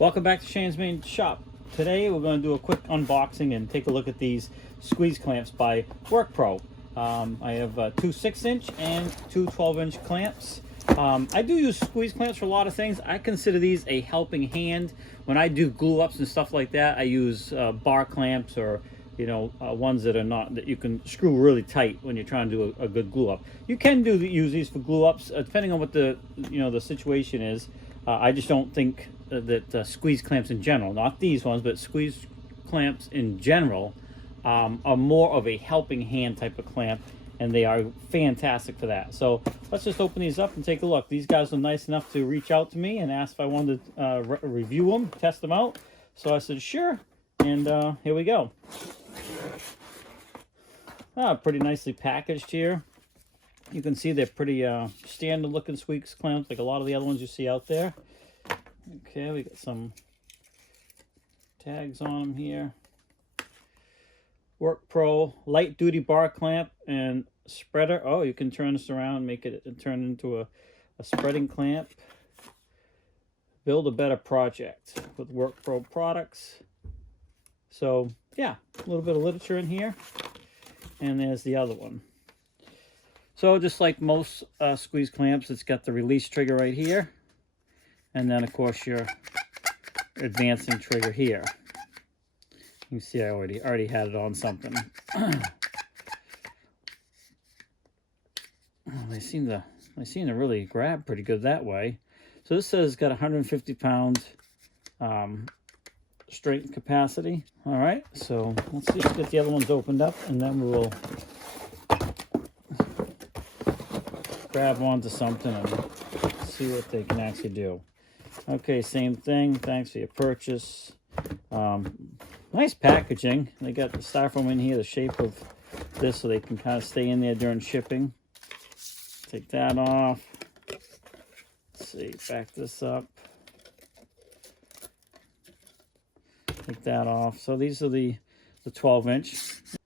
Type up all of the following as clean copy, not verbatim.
Welcome back to Shane's Main Shop. Today we're going to do a quick unboxing and take a look at these squeeze clamps by WorkPro. I have two 6-inch and two 12-inch clamps. I do use squeeze clamps for a lot of things. I consider these a helping hand. When I do glue ups and stuff like that, I use bar clamps or ones that are not, that you can screw really tight when you're trying to do a good glue up. You can use these for glue ups depending on what the the situation is. I just don't think that squeeze clamps in general, not these ones, but squeeze clamps in general, are more of a helping hand type of clamp, and they are fantastic for that. So let's just open these up and take a look. These guys were nice enough to reach out to me and ask if I wanted to review them, test them out. So I said sure, and here we go. Pretty nicely packaged here. You can see they're pretty standard looking squeeze clamps, like a lot of the other ones you see out there. Okay, we got some tags on them here. WorkPro light duty bar clamp and spreader. Oh, you can turn this around, make it turn into a spreading clamp. Build a better project with WorkPro products. So yeah, a little bit of literature in here. And there's the other one. So just like most squeeze clamps, it's got the release trigger right here. And then of course your advancing trigger here. You can see I already had it on something. They seem to really grab pretty good that way. So this says it's got 150 pound strength capacity. All right, so let's just get the other ones opened up, and then we'll grab onto something and see what they can actually do. Okay, same thing. Thanks for your purchase. Nice packaging. They got the styrofoam in here, the shape of this, so they can kind of stay in there during shipping. Take that off. Let's see, back this up. Take that off. So these are the 12-inch.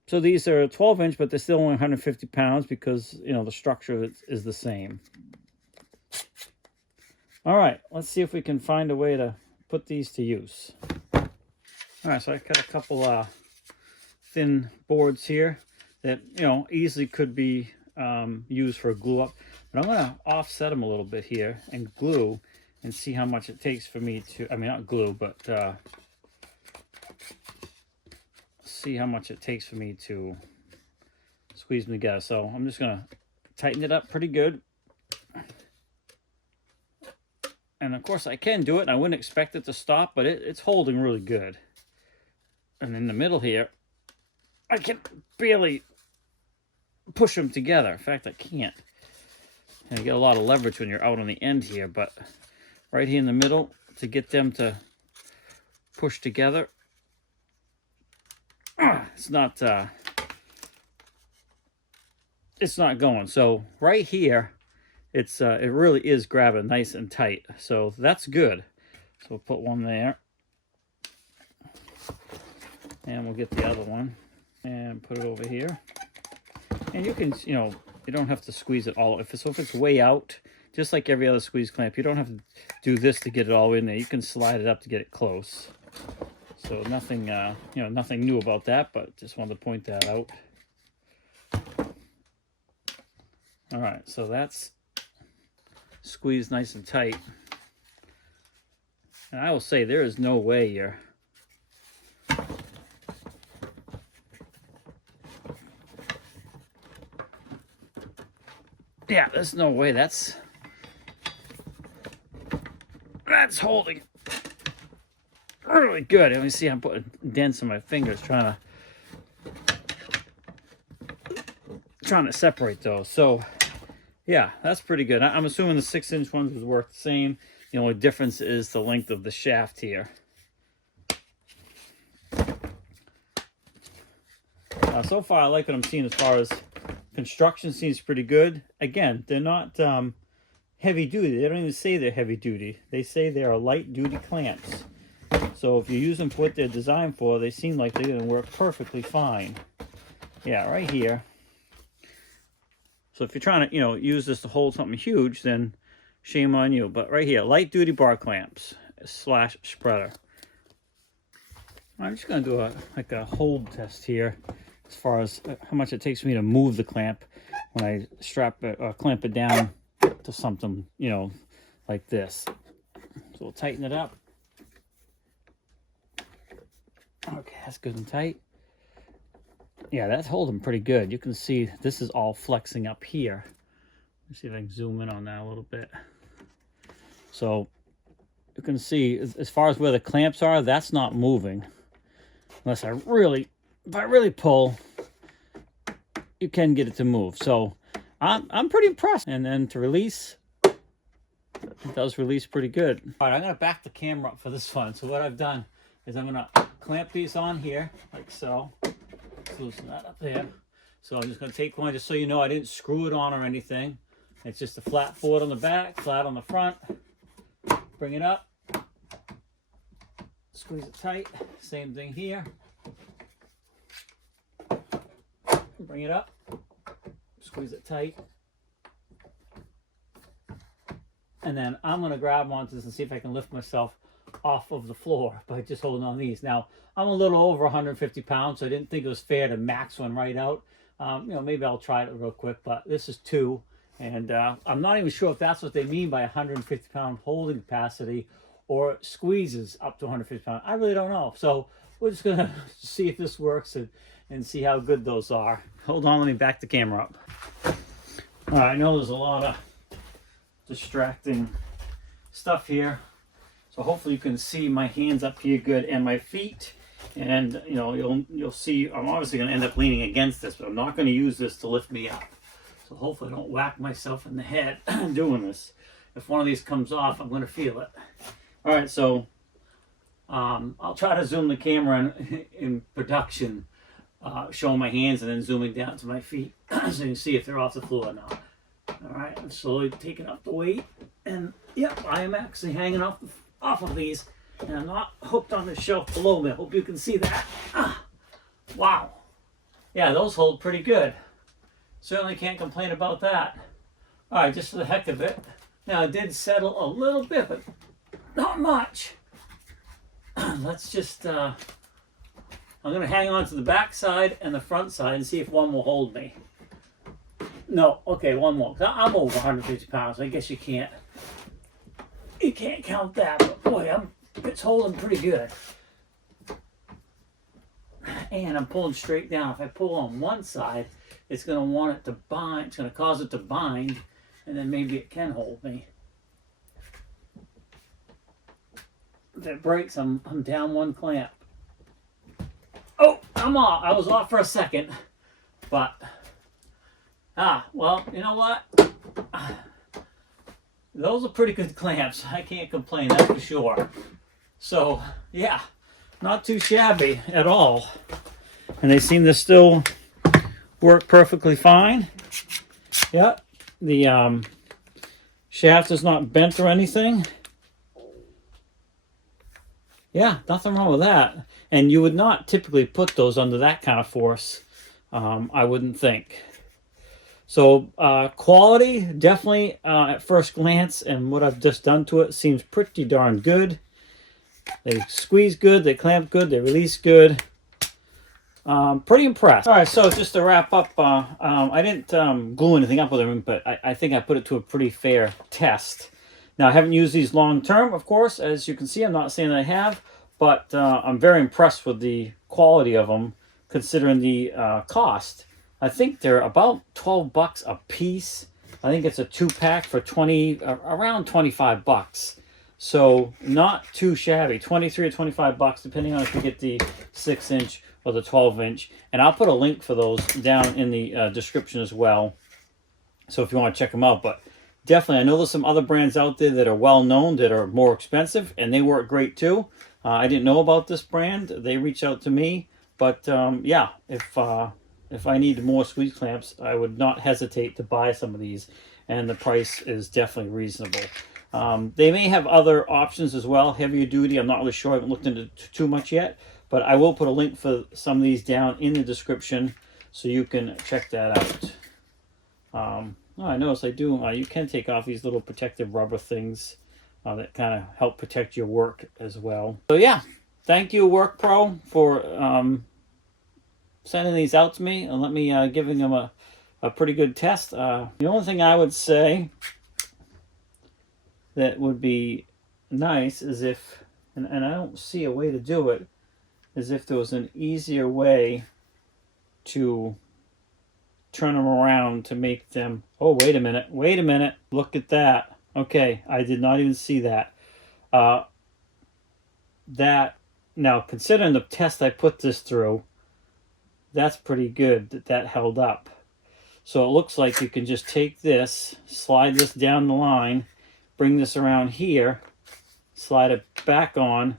So these are 12-inch, but they're still only 150 pounds because, the structure is the same. All right, let's see if we can find a way to put these to use. All right, so I've got a couple thin boards here that, easily could be used for a glue up. But I'm going to offset them a little bit here and glue and see how much it takes for me to, not glue, but see how much it takes for me to squeeze them together. So I'm just going to tighten it up pretty good. And of course I can do it, and I wouldn't expect it to stop, but it's holding really good. And in the middle here, I can barely push them together. In fact, I can't. And you get a lot of leverage when you're out on the end here, but right here in the middle, to get them to push together, it's not going. So right here, it really is grabbing nice and tight. So that's good. So we'll put one there. And we'll get the other one and put it over here. And you can, you don't have to squeeze it all. If it's way out, just like every other squeeze clamp, you don't have to do this to get it all in there. You can slide it up to get it close. So nothing, nothing new about that, but just wanted to point that out. All right, so that's squeezed nice and tight. And I will say there is no way you're there's no way that's holding really good. Let me see, I'm putting dents in my fingers trying to separate those. So yeah, that's pretty good. I'm assuming the 6-inch ones would work the same. The only difference is the length of the shaft here. So far, I like what I'm seeing as far as construction. Seems pretty good. Again, they're not heavy duty. They don't even say they're heavy duty. They say they are light duty clamps. So if you use them for what they're designed for, they seem like they're going to work perfectly fine. Yeah, right here. So if you're trying to, use this to hold something huge, then shame on you. But right here, light duty bar clamps. slash spreader. I'm just going to do a hold test here as far as how much it takes me to move the clamp when I strap it or clamp it down to something, you know, like this. So we'll tighten it up. Okay, that's good and tight. Yeah, that's holding pretty good. You can see this is all flexing up here. Let's see if I can zoom in on that a little bit. So you can see as far as where the clamps are, that's not moving. Unless if I really pull, you can get it to move. So I'm pretty impressed. And then to release, it does release pretty good. All right, I'm gonna back the camera up for this one. So what I've done is I'm gonna clamp these on here, like so. Loosen that up there. So I'm just gonna take one, just so you know I didn't screw it on or anything. It's just a flat board on the back, flat on the front. Bring it up. Squeeze it tight. Same thing here. Bring it up. Squeeze it tight. And then I'm going to grab onto this and see if I can lift myself off of the floor by just holding on these. Now, I'm a little over 150 pounds, so I didn't think it was fair to max one right out. You know, maybe I'll try it real quick, but this is 2. And I'm not even sure if that's what they mean by 150 pound holding capacity or squeezes up to 150 pounds. I really don't know. So we're just going to see if this works and see how good those are. Hold on, let me back the camera up. All right, I know there's a lot of distracting stuff here. So hopefully you can see my hands up here good and my feet. And you know, you'll see I'm obviously going to end up leaning against this, but I'm not going to use this to lift me up. So hopefully I don't whack myself in the head doing this. If one of these comes off, I'm going to feel it. All right, so I'll try to zoom the camera in production, showing my hands and then zooming down to my feet so you can see if they're off the floor or not. All right, I'm slowly taking up the weight, and yep, I am actually hanging off of these, and I'm not hooked on the shelf below me. I hope you can see that. Wow. Yeah, those hold pretty good. Certainly can't complain about that. All right, just for the heck of it. Now, it did settle a little bit, but not much. Let's just, I'm going to hang on to the back side and the front side and see if one will hold me. No, okay, one won't. I'm over 150 pounds. I guess you can't count that, but boy, it's holding pretty good. And I'm pulling straight down. If I pull on one side, it's going to want it to bind. It's going to cause it to bind, and then maybe it can hold me. If it breaks, I'm down one clamp. Oh, I'm off. I was off for a second, but well, you know what? Those are pretty good clamps. I can't complain, that's for sure. So, yeah, not too shabby at all. And they seem to still work perfectly fine. Yep, the shaft is not bent or anything. Yeah, nothing wrong with that. And you would not typically put those under that kind of force, I wouldn't think. So quality, definitely at first glance, and what I've just done to it seems pretty darn good. They squeeze good, they clamp good, they release good. Pretty impressed. All right, so just to wrap up, I didn't glue anything up with them, but I think I put it to a pretty fair test. Now, I haven't used these long term, of course, as you can see. I'm not saying that I have, but I'm very impressed with the quality of them, considering the cost. I think they're about 12 bucks a piece. I think it's a 2-pack for around 25 bucks. So not too shabby. 23 or 25 bucks, depending on if you get the 6-inch or the 12-inch. And I'll put a link for those down in the description as well. So if you want to check them out. But definitely, I know there's some other brands out there that are well known, that are more expensive, and they work great too. I didn't know about this brand. They reached out to me. But yeah, if I need more squeeze clamps, I would not hesitate to buy some of these, and the price is definitely reasonable. They may have other options as well, heavier duty. I'm not really sure. I haven't looked into too much yet, but I will put a link for some of these down in the description so you can check that out. Oh, I noticed I do. You can take off these little protective rubber things that kind of help protect your work as well. So yeah, thank you WorkPro for sending these out to me and let me giving them a pretty good test. The only thing I would say that would be nice is if, and I don't see a way to do it, is if there was an easier way to turn them around to make them, oh, wait a minute, look at that. Okay, I did not even see that. Now, considering the test I put this through, that's pretty good that held up. So it looks like you can just take this, slide this down the line, bring this around here, slide it back on,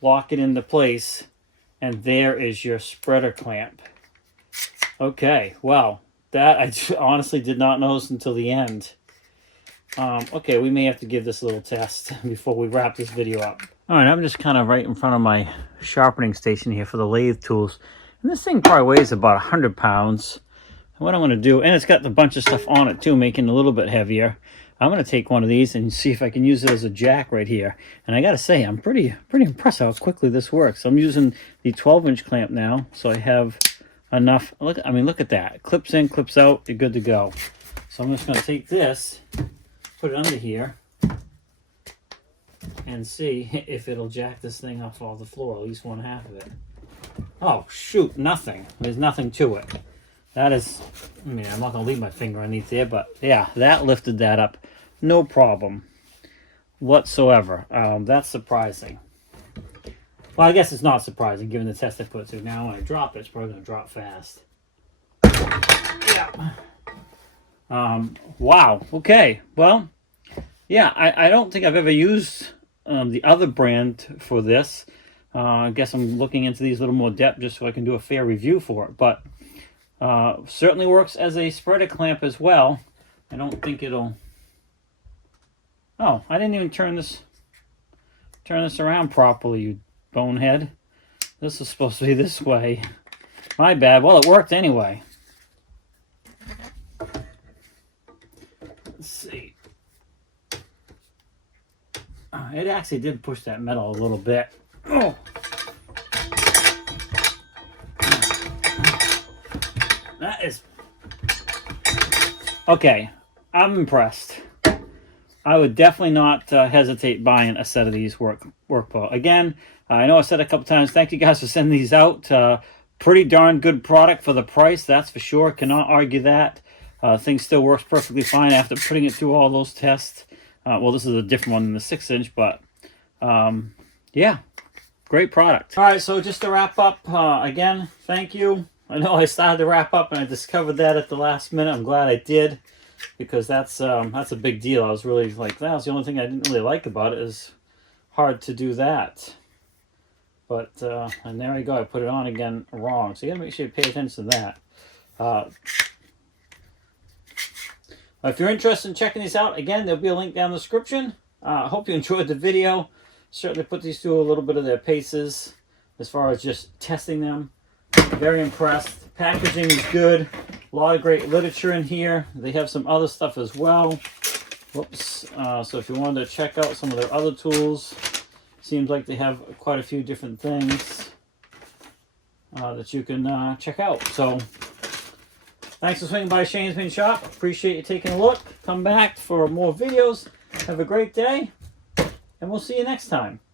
lock it into place, and there is your spreader clamp. Okay, well, that I honestly did not notice until the end. Okay, we may have to give this a little test before we wrap this video up. All right, I'm just kind of right in front of my sharpening station here for the lathe tools. And this thing probably weighs about 100 pounds. And what I'm going to do, and it's got a bunch of stuff on it too, making it a little bit heavier. I'm going to take one of these and see if I can use it as a jack right here. And I got to say, I'm pretty impressed how quickly this works. I'm using the 12-inch clamp now, so I have enough. Look at that. It clips in, clips out, you're good to go. So I'm just going to take this, put it under here, and see if it'll jack this thing off all the floor, at least one half of it. Oh, shoot, nothing. There's nothing to it. That is, I'm not going to leave my finger underneath there, but yeah, that lifted that up. No problem whatsoever. That's surprising. Well, I guess it's not surprising given the test I put through. Now, when I drop it, it's probably going to drop fast. Yeah. Wow. Okay. Well, yeah, I don't think I've ever used the other brand for this. I guess I'm looking into these a little more depth just so I can do a fair review for it. But certainly works as a spreader clamp as well. I don't think it'll... Oh, I didn't even turn this around properly, you bonehead. This is supposed to be this way. My bad. Well, it worked anyway. Let's see. It actually did push that metal a little bit. Oh! That is... Okay, I'm impressed. I would definitely not hesitate buying a set of these WorkPro. Again, I know I said a couple times, thank you guys for sending these out. Pretty darn good product for the price, that's for sure. Cannot argue that. Thing still works perfectly fine after putting it through all those tests. Well, this is a different one than the 6-inch, but yeah, great product. All right, so just to wrap up, again, thank you. I know I started to wrap up and I discovered that at the last minute. I'm glad I did, because that's a big deal. I was really like, that was the only thing I didn't really like about it, is hard to do that. But, and there I go, I put it on again wrong. So you gotta make sure you pay attention to that. If you're interested in checking these out, again, there'll be a link down in the description. I hope you enjoyed the video. Certainly put these through a little bit of their paces as far as just testing them. Very impressed. Packaging is good. A lot of great literature in here. They have some other stuff as well. Whoops. So if you wanted to check out some of their other tools, seems like they have quite a few different things that you can check out. So thanks for swinging by Shane's Paint Shop. Appreciate you taking a look. Come back for more videos. Have a great day, and we'll see you next time.